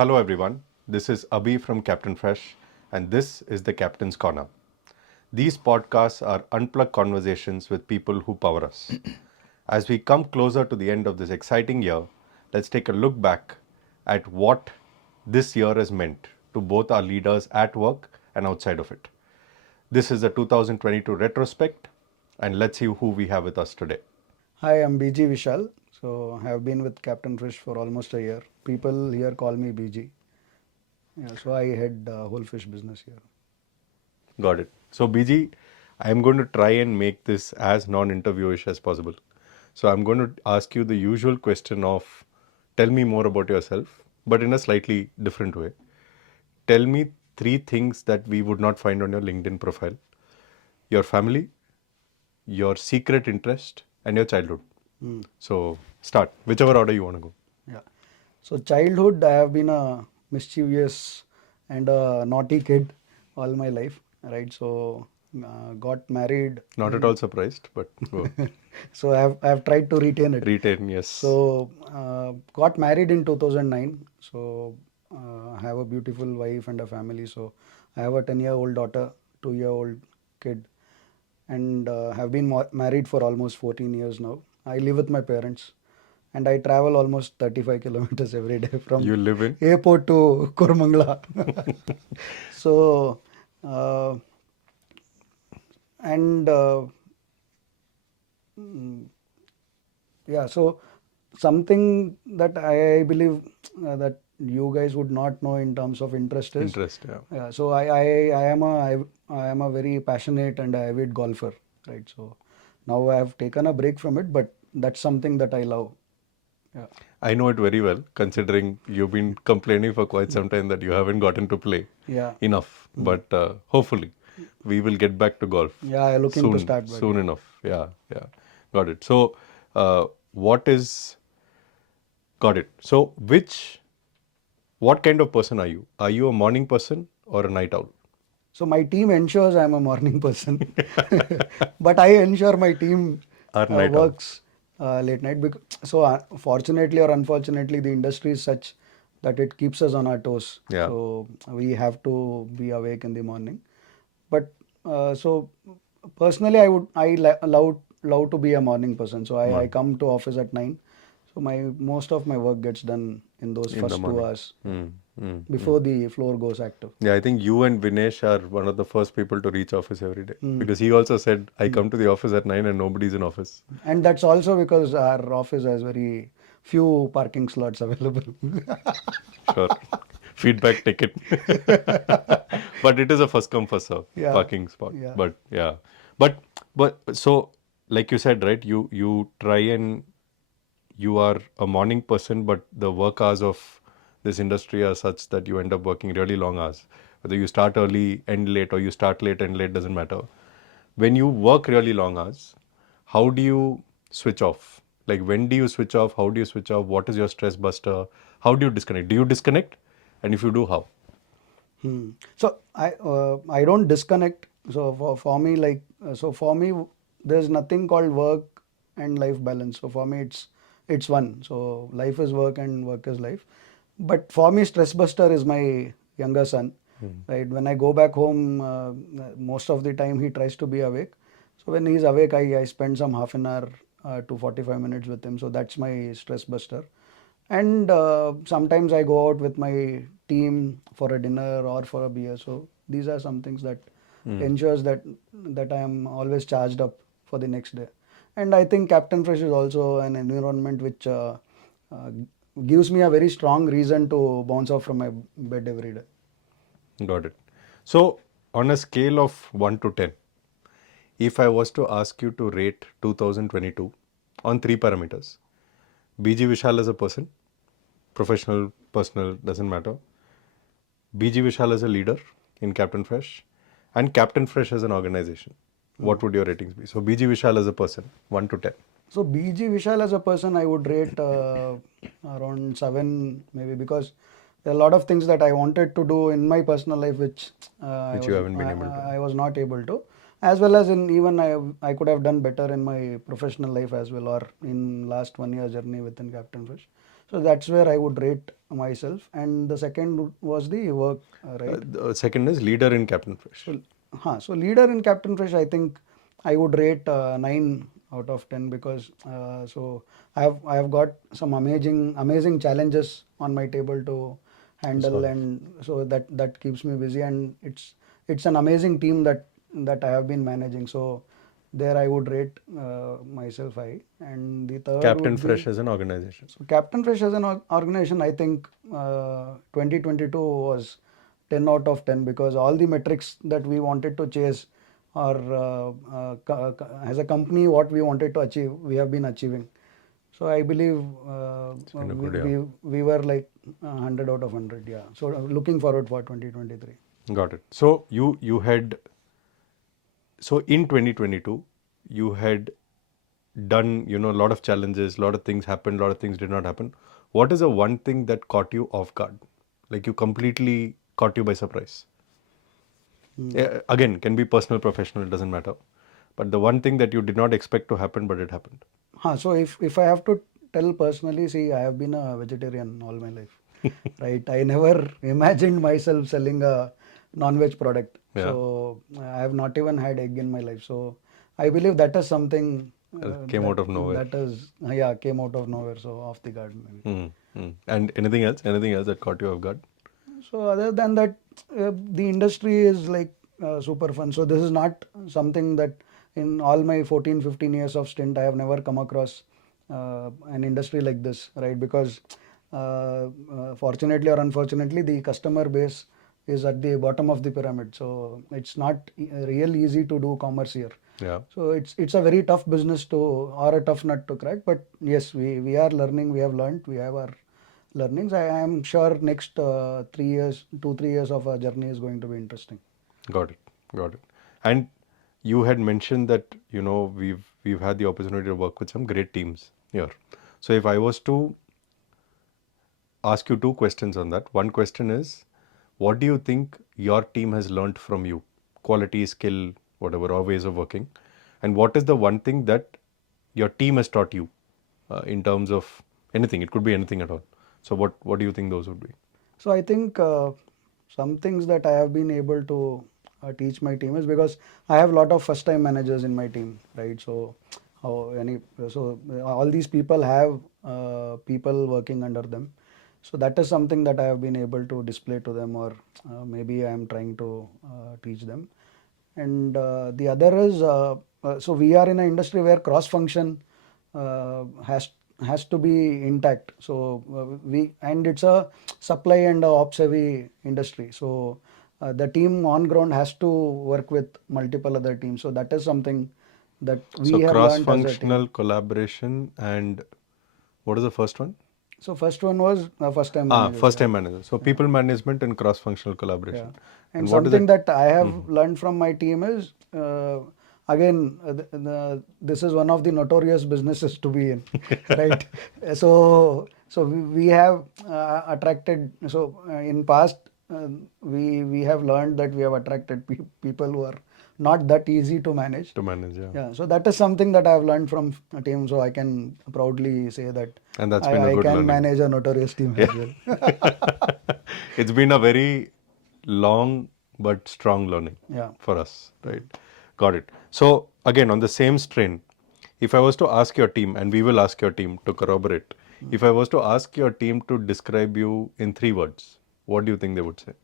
Hello everyone, this is Abhi from Captain Fresh and this is the Captain's Corner. These podcasts are unplugged conversations with people who power us. As we come closer to the end of this exciting year, let's take a look back at what this year has meant to both our leaders at work and outside of it. This is the 2022 retrospect and let's see who we have with us today. Hi, I'm BG Vishal. So I have been with Captain Fish for almost a year. People here call me BG. Yeah, so I head whole fish business here. Got it. So, BG, I'm going to try and make this as non-interviewish as possible. So, I'm going to ask you the usual question of tell me more about yourself, but in a slightly different way. Tell me three things that we would not find on your LinkedIn profile: your family, your secret interest, and your childhood. So, start whichever order you want to go. Yeah. So childhood, I have been a mischievous and a naughty kid all my life. Right. So got married. Not at all surprised, but go. So I have tried to retain it. Retain, yes. So got married in 2009. So I have a beautiful wife and a family. So I have a 10-year-old daughter, 2-year-old kid, and have been married for almost 14 years now. I live with my parents, and I travel almost 35 kilometers every day from You live in? airport to Kormangla. So, uh, and mm, yeah, so something that I believe that you guys would not know in terms of interest is, Interest, yeah. yeah, so I am a very passionate and avid golfer, right? So now I have taken a break from it, but that's something that I love. Yeah. I know it very well, considering you've been complaining for quite some time that you haven't gotten to play Yeah. enough. But hopefully, we will get back to golf Yeah, I'm looking to soon, start back. soon enough. Yeah, yeah, got it. So, what is got it? So, what kind of person are you? Are you a morning person or a night owl? So my team ensures I'm a morning person, but I ensure my team Or night owl? works late night. So fortunately or unfortunately, the industry is such that it keeps us on our toes. Yeah. So we have to be awake in the morning. But so personally, I love to be a morning person. So I Morning. come to office at 9. So most of my work gets done in those In the first 2 morning. hours Mm, mm, mm. before the floor goes active. Yeah, I think you and Vinesh are one of the first people to reach office every day because he also said, I come to the office at 9 and nobody's in office. And that's also because our office has very few parking slots available. Sure. Feedback ticket. But it is a first come first serve Yeah, parking spot. yeah. But yeah. But so like you said, right, you try and you are a morning person, but the work hours of this industry are such that you end up working really long hours. Whether you start early, end late, or you start late, end late, doesn't matter. When you work really long hours, how do you switch off? Like when do you switch off? How do you switch off? What is your stress buster? How do you disconnect? Do you disconnect? And if you do, how? So I don't disconnect. So for me, like for me, there's nothing called work and life balance. So for me, it's one. So life is work and work is life. But for me, stress buster is my younger son. Right, when I go back home, most of the time he tries to be awake. So when he's awake, I spend some half an hour to 45 minutes with him. So that's my stress buster. And sometimes I go out with my team for a dinner or for a beer. So these are some things that ensures that I am always charged up for the next day. And I think Captain Fresh is also an environment which uh, gives me a very strong reason to bounce off from my bed every day. Got it. So, on a scale of 1 to 10, if I was to ask you to rate 2022 on three parameters: BG Vishal as a person, professional, personal, doesn't matter; BG Vishal as a leader in Captain Fresh, and Captain Fresh as an organization, what would your ratings be? So, BG Vishal as a person, 1 to 10. So BG Vishal as a person, I would rate around 7 maybe, because there are a lot of things that I wanted to do in my personal life which Which you haven't been able to. I was not able to, as well as in even I could have done better in my professional life as well, or in last 1 year journey within Captain Fish. So that's where I would rate myself. And the second was the work, right? The second is leader in Captain Fresh. So leader in Captain Fresh, I think I would rate 9 out of 10, because I have got some amazing challenges on my table to handle, Solve. and so that keeps me busy, and it's an amazing team that I have been managing. So there I would rate myself high, and the third Captain would be, Fresh as an organization. so Captain Fresh as an organization. I think 2022 was 10 out of 10, because all the metrics that we wanted to chase, or as a company, what we wanted to achieve, we have been achieving. So I believe It's been a we, good year. we were like 100 out of 100. Yeah. So looking forward for 2023. Got it. So you had, so in 2022 you had done, a lot of challenges, a lot of things happened, a lot of things did not happen. What is the one thing that caught you off guard? Like you completely caught you by surprise. Yeah, again, can be personal, professional, it doesn't matter. But the one thing that you did not expect to happen, but it happened. So if I have to tell personally, see, I have been a vegetarian all my life, right? I never imagined myself selling a non-veg product. Yeah, So I have not even had egg in my life. So I believe that is something it came out of nowhere. that is, yeah, came out of nowhere. So off the guard maybe. And anything else? Anything else that caught you off guard? So other than that, the industry is like super fun. So this is not something that in all my 14, 15 years of stint, I have never come across an industry like this, right? Because fortunately or unfortunately, the customer base is at the bottom of the pyramid. So it's not real easy to do commerce here. Yeah. So it's a very tough business to, or a tough nut to crack. But yes, we are learning. We have learned. We have our learnings. I am sure next 3 years, 2 3 years of our journey is going to be interesting. Got it. Got it. And you had mentioned that, we've had the opportunity to work with some great teams here. So if I was to ask you two questions on that. One question is, what do you think your team has learned from you? Quality, skill, whatever, or ways of working. And what is the one thing that your team has taught you in terms of anything? It could be anything at all. So what do you think those would be? So I think some things that I have been able to teach my team is because I have a lot of first time managers in my team, right? So all these people have people working under them. So that is something that I have been able to display to them, or maybe I am trying to teach them. And the other is, so we are in an industry where cross function has to be intact. So and it's a supply and ops heavy industry. So the team on ground has to work with multiple other teams. So that is something that So we have learned as a team. cross-functional collaboration and what is the first one? So first one was first time managers. First Yeah. time manager. So people management and cross-functional Yeah. collaboration. And what is something it? that I have learned from my team is, again, this is one of the notorious businesses to be in, right? So we have attracted. So in past, we have learned that we have attracted people who are not that easy to manage. To manage, yeah. Yeah, so that is something that I have learned from a team. So I can proudly say that And that's been a I good can learning. manage a notorious team as well. It's been a very long but strong learning Yeah. for us, right? Got it. So again, on the same strain, if I was to ask your team, and we will ask your team to corroborate, if I was to ask your team to describe you in 3 words, what do you think they would say?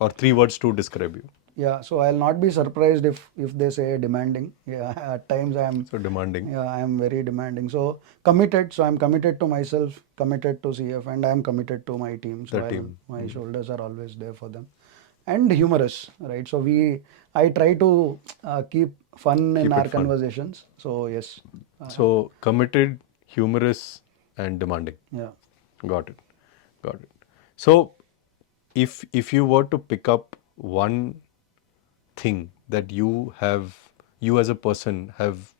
Or 3 words to describe you? Yeah, so I'll not be surprised if they say demanding. Yeah, at times I am. So demanding. Yeah, I am very demanding. So committed. So I'm committed to myself, committed to CF, and I am committed to my team. So The team. my shoulders are always there for them, and humorous, right? So I try to keep fun in Keep our it fun. conversations. So yes. So committed, humorous, and demanding. Yeah. Got it. Got it. So if you were to pick up one thing that you as a person have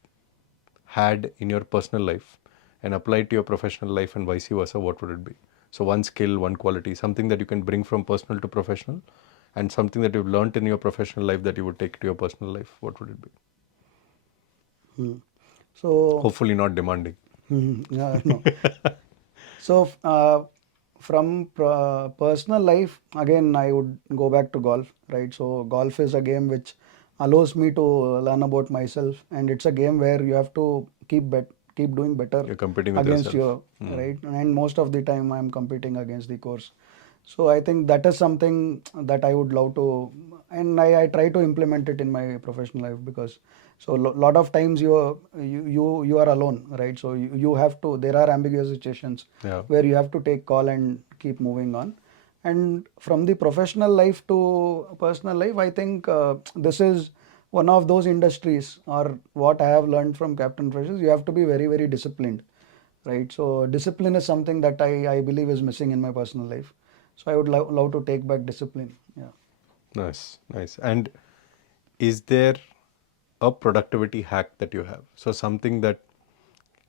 had in your personal life and applied to your professional life and vice versa, what would it be? So one skill, one quality, something that you can bring from personal to professional, and something that you've learned in your professional life that you would take to your personal life, what would it be? Hmm. So Hopefully not demanding. yeah, no. So, from personal life, again, I would go back to golf, right? So, golf is a game which allows me to learn about myself, and it's a game where you have to keep doing better You're competing with against yourself. your, right? And most of the time, I'm competing against the course. So I think that is something that I would love to, and I try to implement it in my professional life, because so lot of times you are alone, right? So you have to, there are ambiguous situations Yeah. where you have to take call and keep moving on. And from the professional life to personal life, I think this is one of those industries, or what I have learned from Captain Freshers, you have to be very, very disciplined, right? So discipline is something that I believe is missing in my personal life. So I would love to take back discipline. Yeah. Nice, nice. And is there a productivity hack that you have? So something that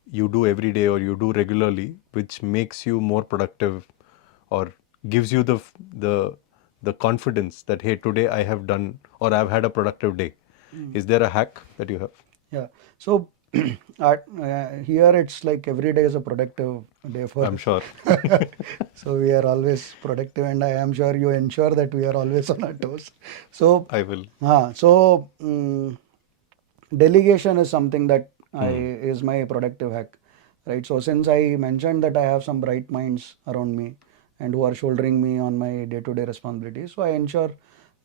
you do every day or you do regularly, which makes you more productive, or gives you the confidence that, hey, today I have done, or I've had a productive day. Is there a hack that you have? Yeah. So here it's like every day is a productive day for I'm us. sure. So we are always productive, and I am sure you ensure that we are always on our toes. So, I will. delegation is something that is my productive hack, right? So since I mentioned that I have some bright minds around me and who are shouldering me on my day-to-day responsibilities, so I ensure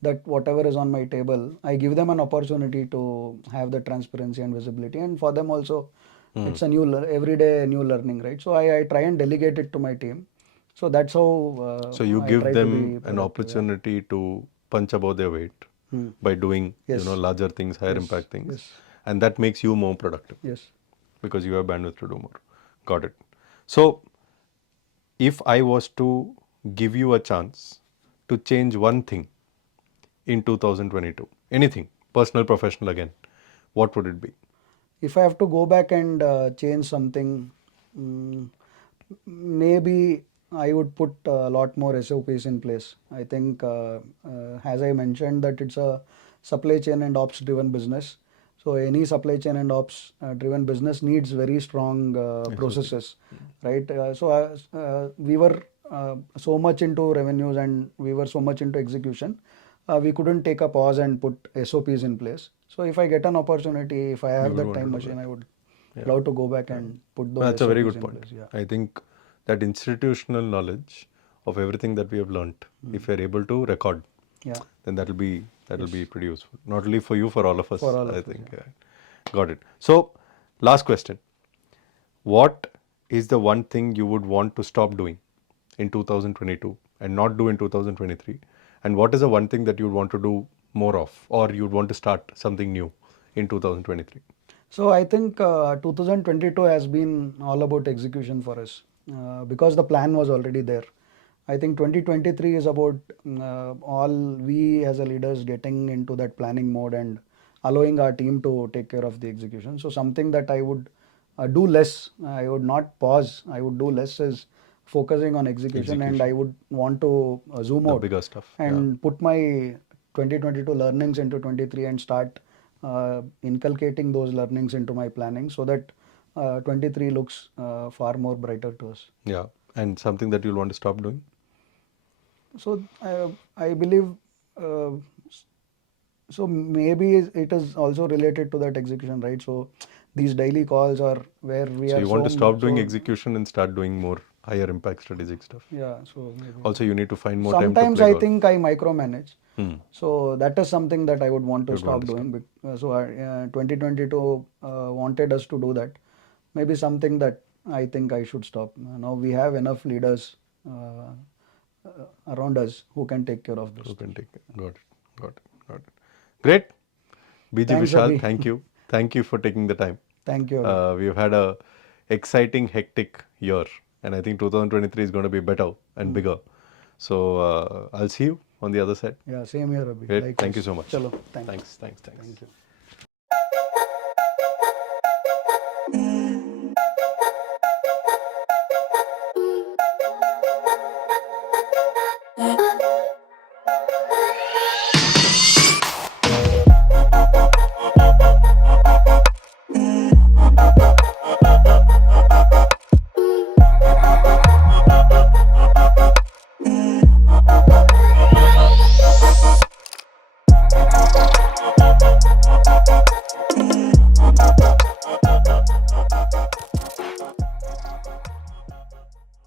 that whatever is on my table, I give them an opportunity to have the transparency and visibility, and for them also, it's a everyday new learning, right? So I try and delegate it to my team. So that's So you how I give try to them be an productive. Yeah. opportunity to punch above their weight Hmm. by doing, Yes. larger things, higher Yes. impact things, Yes. and that makes you more productive Yes. because you have bandwidth to do more. Got it. So if I was to give you a chance to change one thing in 2022, anything, personal, professional again, what would it be? If I have to go back and change something, mm, maybe I would put a lot more SOPs in place. I think, as I mentioned, that it's a supply chain and ops driven business. So any supply chain and ops driven business needs very strong SOP. processes, right? We were so much into revenues, and we were so much into execution, we couldn't take a pause and put SOPs in place. So if I get an opportunity, if I You have would that want to time do machine, that. I would Yeah. love to go back Yeah. and put Well, those that's a very SOPs good in point. place. Yeah. I think that institutional knowledge of everything that we have learnt, if we're able to record, Yeah. then that'll Yes. be pretty useful. Not only for you, for all of For us, all I of us. think. Yeah. Yeah. Got it. So, last question. What is the one thing you would want to stop doing in 2022 and not do in 2023? And what is the one thing that you would want to do more of, or you would want to start something new in 2023? So I think 2022 has been all about execution for us, because the plan was already there. I think 2023 is about all we as a leaders getting into that planning mode and allowing our team to take care of the execution. So something that I would do less, I would not pause, I would do less is focusing on execution, and I Execution, would want to zoom the out bigger stuff. Yeah. and put my 2022 learnings into 23 and start inculcating those learnings into my planning, so that 23 looks far more brighter to us. Yeah. And something that you'll want to stop doing? So I believe, uh, so maybe it is also related to that execution, right? So these daily calls are where we So are you want so to stop doing so execution and start doing more higher impact strategic stuff. yeah. So maybe Also, you need to find more time to sometimes play I golf. think I micromanage. Hmm. So that is something that I would want to You'd want stop to stop. doing. 2022 wanted us to do that. Maybe something that I think I should stop. Now we have enough leaders around us who can take care of those Who stuff. can take it? Got it. Got it. Got it. Great. BG Thanks, Vishal, Abhi. thank you. Thank you for taking the time. Thank you, Abhi. We've had a exciting, hectic year, and I think 2023 is going to be better and bigger. So I'll see you on the other side. Yeah, same here, Abhi. Great. Thank you Likewise. so much. Chalo, thanks. Thanks. Thanks. Thanks. Thank you.